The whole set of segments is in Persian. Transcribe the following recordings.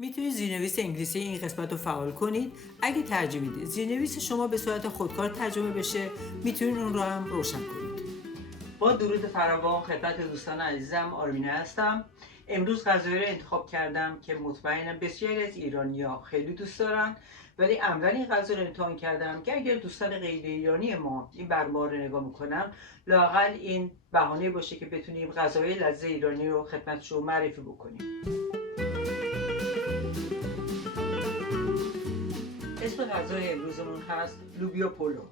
میتونید زیرنویس انگلیسی این قسمت رو فعال کنید. اگه ترجمه میدید زیرنویس شما به صورت خودکار ترجمه بشه، میتونید اون رو هم روشن کنید. با درود فراوان خدمت دوستان عزیزم، آرمین هستم. امروز غذایی رو انتخاب کردم که مطمئنم بسیاری از ایرانی‌ها خیلی دوست دارن، ولی عمدن این غذا رو انتخاب کردم که اگر دوستان غیر ایرانی ما این برنامه رو نگاه میکنن، لااقل این بهانه باشه که بتونیم غذای لذیذ ایرانی رو خدمتشون معرفی بکنیم. اسم غذای امروزمون هست لوبیا پلو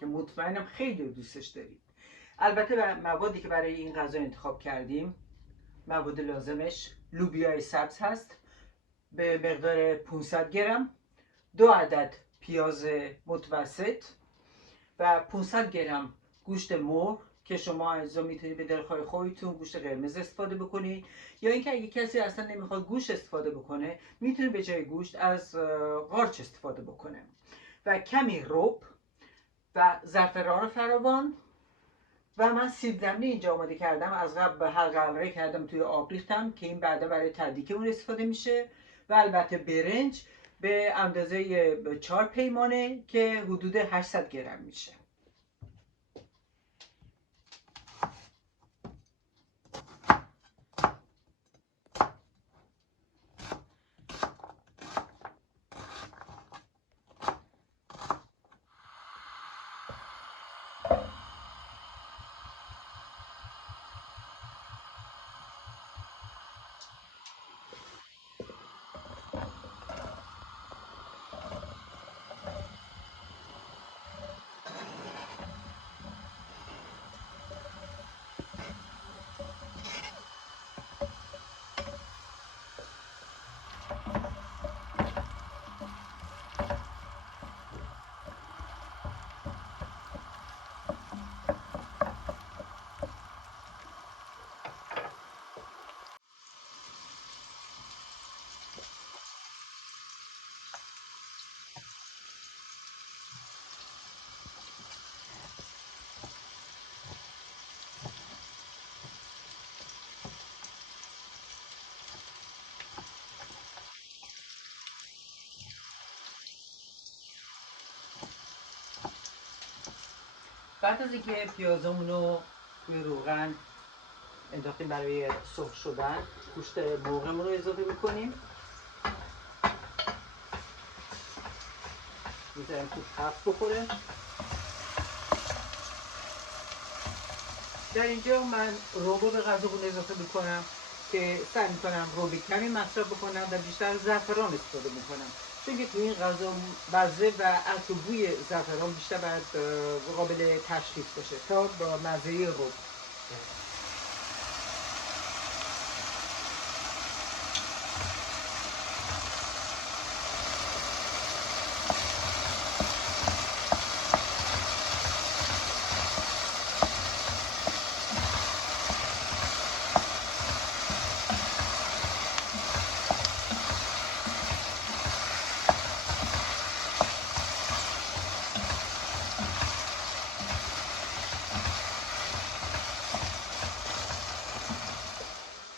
که مطمئنم خیلی دوستش دارید. البته موادی که برای این غذا انتخاب کردیم، مواد لازمش لوبیای سبز هست به مقدار 500 گرم، 2 عدد پیاز متوسط و 500 گرم گوشت مرغ که شما عزیزا میتونید به دلخواه خودتون گوشت قرمز استفاده بکنید، یا اینکه اگه کسی اصلا نمیخواد گوشت استفاده بکنه، میتونه به جای گوشت از قارچ استفاده بکنه، و کمی رب و زعفران فراوان. و من سیب زمینی اینجا آماده کردم، از قبل به حلقه کردم، توی آب ریختم که این بعدا برای تدیک اون استفاده میشه. و البته برنج به اندازه 4 پیمانه که حدود 800 گرم میشه. بعد از اینکه پیازمون رو روی روغن انداختیم برای سرخ شدن، گوشت مرغمون رو اضافه میکنیم، میذاریم خوب تفت بخوره. در اینجا من روبو به غذامون اضافه میکنم که سعی میکنم روبی کمی مصرف بکنم و بیشتر زعفران استفاده میکنم، چون که تو این غذا مزه و عطر و بوی زعفران بیشتر باید قابل تشخیص باشه تا با مزه روب.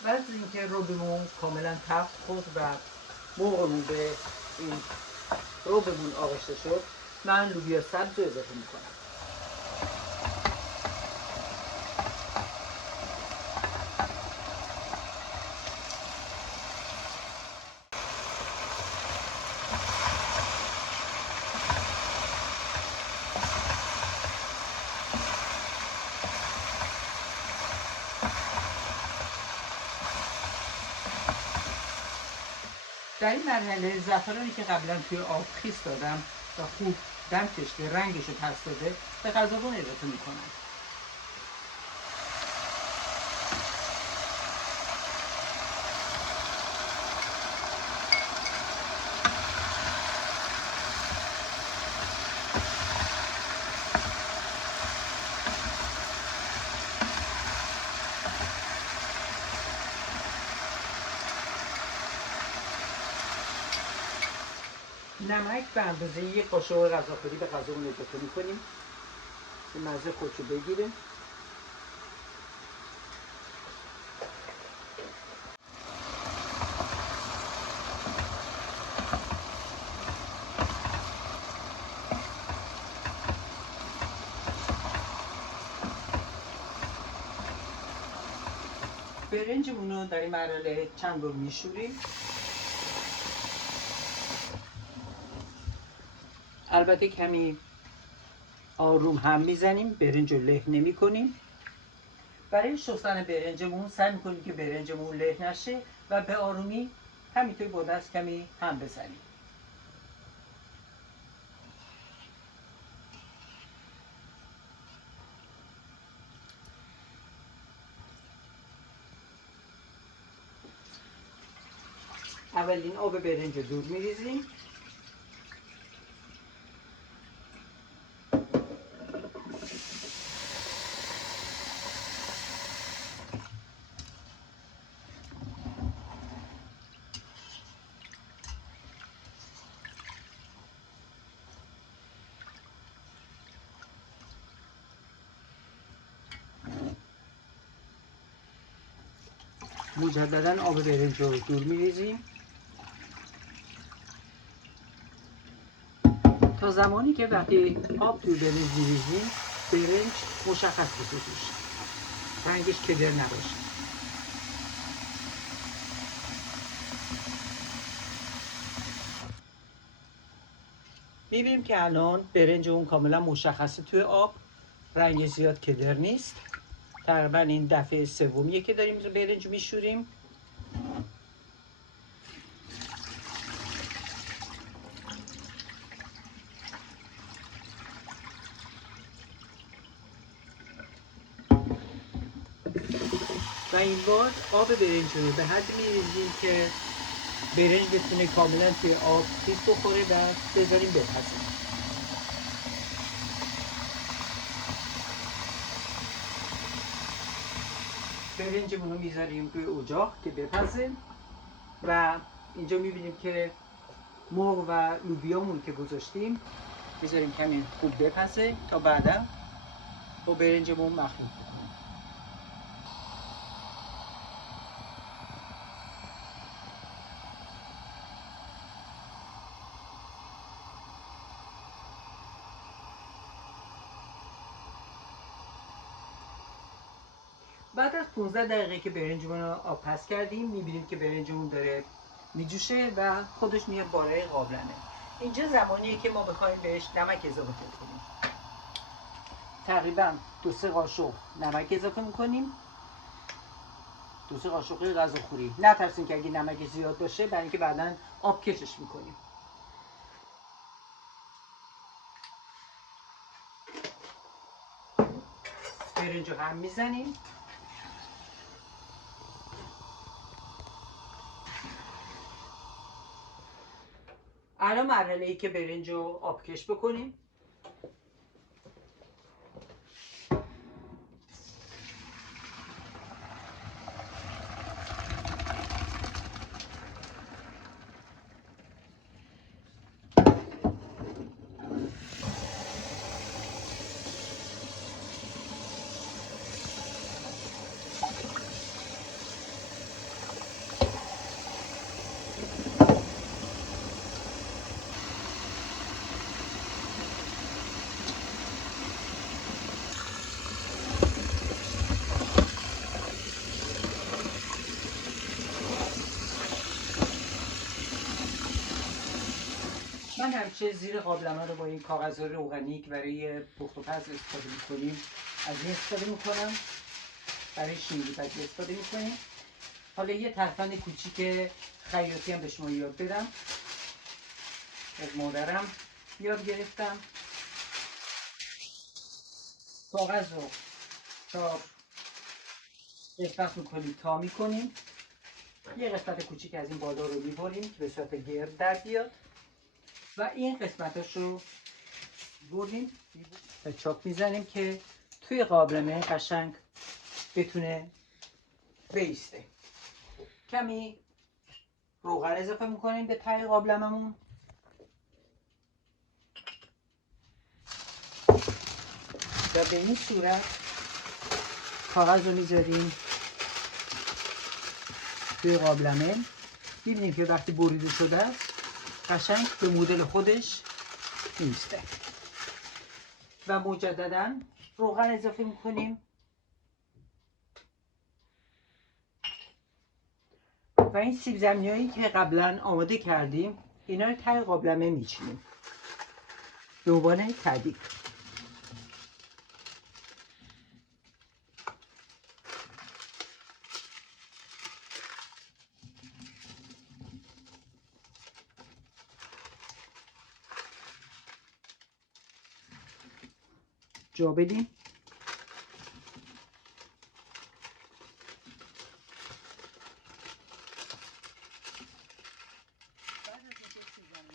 بعد از اینکه روبمون کاملا تفت خورد و مرغمون به این روبمون آغشته شد، من لوبیا سبز رو اضافه میکنم. در این مرحله زعفرانی که قبلا توی آب خیس دادم و خوب دم کشته، رنگش رو پس داده، به غذامون اضافه میکنم. نمک به اندازه یک قاشق غذاخوری به غذامون اضافه میکنیم که مزه خودشو بگیره. برنجمون رو در این مرحله چند بار میشوریم. البته کمی آروم هم میزنیم، برنج رو له نمی کنیم. برای شستن برنجمون سعی میکنیم که برنجمون له نشه و به آرومی همینطور با دست کمی هم بزنیم. اولین آب برنج رو دور میریزیم. مجددا آب برنج رو دور میریزیم تا زمانی که وقتی آب توی برنج میریزیم برنج مشخص بشه توش، رنگش کدر نباشه. میبینیم که الان برنج اون کاملا مشخصه توی آب، رنگ زیاد کدر نیست. تقریبا این دفعه سومیه که داریم برنج میشوریم. و این بار آب برنج رو به حد میریزیم که برنج بتونه کاملا توی آب تیز بخوره و بذاریم بپزه. برنجمون رو میذاریم روی اجاق که بپزه و اینجا میبینیم که مرغ و لوبیامون که گذاشتیم میذاریم کمی خوب بپزه تا بعدا با برنجمون مخلوط بکنیم. بعد از 15 دقیقه که برنجمون رو آب پس کردیم میبینیم که برنجمون داره میجوشه و خودش میاد بالای قابلمه. اینجا زمانیه که ما بخوایم بهش نمک اضافه کنیم. تقریبا 2-3 قاشق نمک اضافه میکنیم، 2-3 قاشق غذاخوری. نترسین که اگه نمک زیاد باشه برای اینکه بعداً آب کشش میکنیم. برنج رو هم میزنیم. الان مرحله ای که برنج رو آبکش بکنیم. من همیشه زیر قابلمه رو با این کاغذ روغنی که برای پخت و پز استفاده میکنیم از این استفاده میکنم، برای شیرینی پزی استفاده میکنیم. حالا یه ترفند کوچیک خیاطی هم به شما یاد بدم، از مادرم یاد گرفتم. کاغذ رو تا قسمت میکنیم تا میکنیم، یه قسمت کوچیک از این بالا رو میبریم که به صورت گرد در بیاد و این قسمتاش رو بردیم و چاپ میزنیم که توی قابلمه قشنگ بتونه بیسته. کمی روغن اضافه میکنیم به ته قابلممون و به این صورت کاغذ رو میذاریم توی قابلمه. میبینیم که وقتی بریده شده است قشنگ به مدل خودش میسته و مجددا روغن اضافه میکنیم و این سیب زمینی‌هایی که قبلا آماده کردیم اینا رو ته قابلمه میچینیم به عنوان تدیگ. جا بدیم.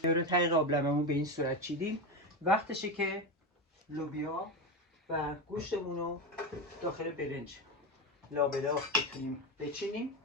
رو ته قابلمه‌مون به این صورت چیدیم. وقتشه که لوبیا و گوشتمون رو داخل برنج لابلا بتونیم بچینیم.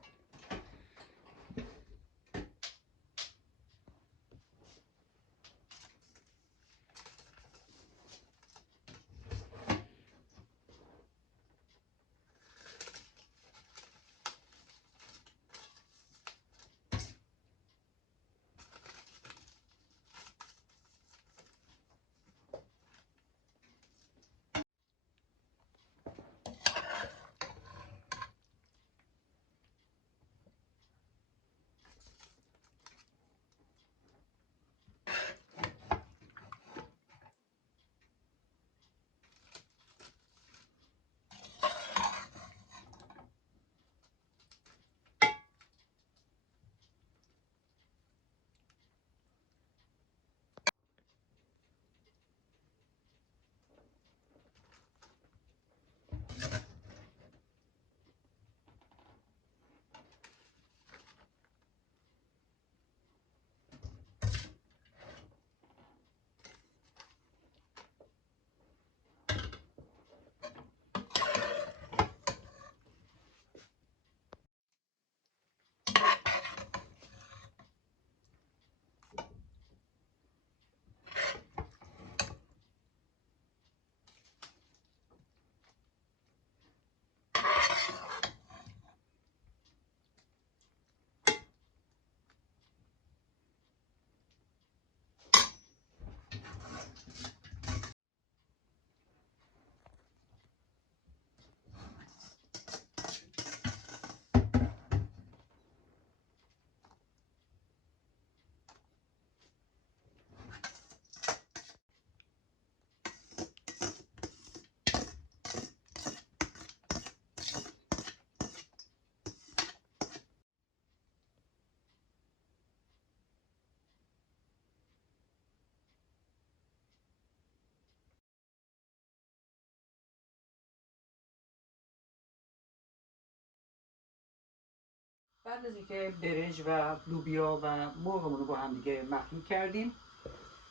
بعد از اینکه برنج و لوبیا و مرغمون رو با هم دیگه مخلوط کردیم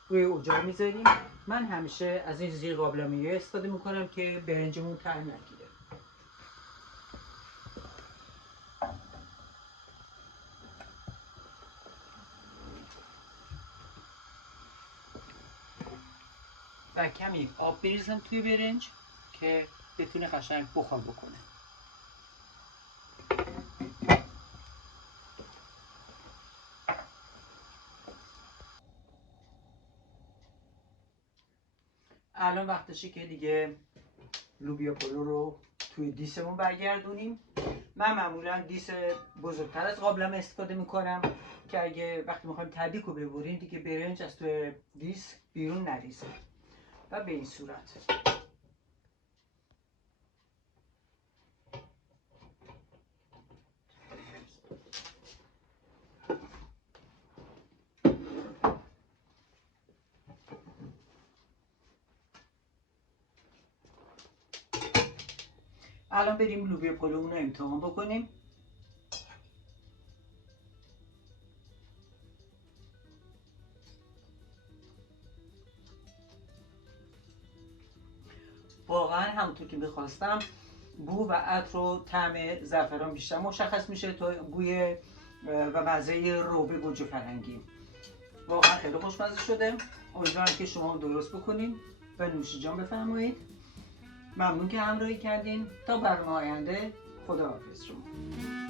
روی اجاق میذاریم. من همیشه از این زیر قابلمه‌ای استفاده میکنم که برنجمون ته نگیره. و کمی آب بریزم توی برنج که بتونه قشنگ بخار بکنه. الان وقتشه که دیگه لوبیا پلو رو توی دیسمون برگردونیم. من معمولا دیس بزرگتر از قابلمه استفاده میکنم که اگه وقتی میخوایم تدیگ رو ببریم دیگه برنج از توی دیس بیرون نریزه. و به این صورت الان بریم لوبیا پلومون رو امتحان بکنیم. واقعا همونطور که میخواستم بو و عطر و طعم زعفران بیشتر مشخص میشه تا بوی و مزه روبه گوجه فرنگی. واقعا خیلی خوشمزه شده. امیدوارم که شما درست بکنین و نوش جان بفرمایید. ممنون که همراهی کردین. تا برنامه آینده خداحافظ شما.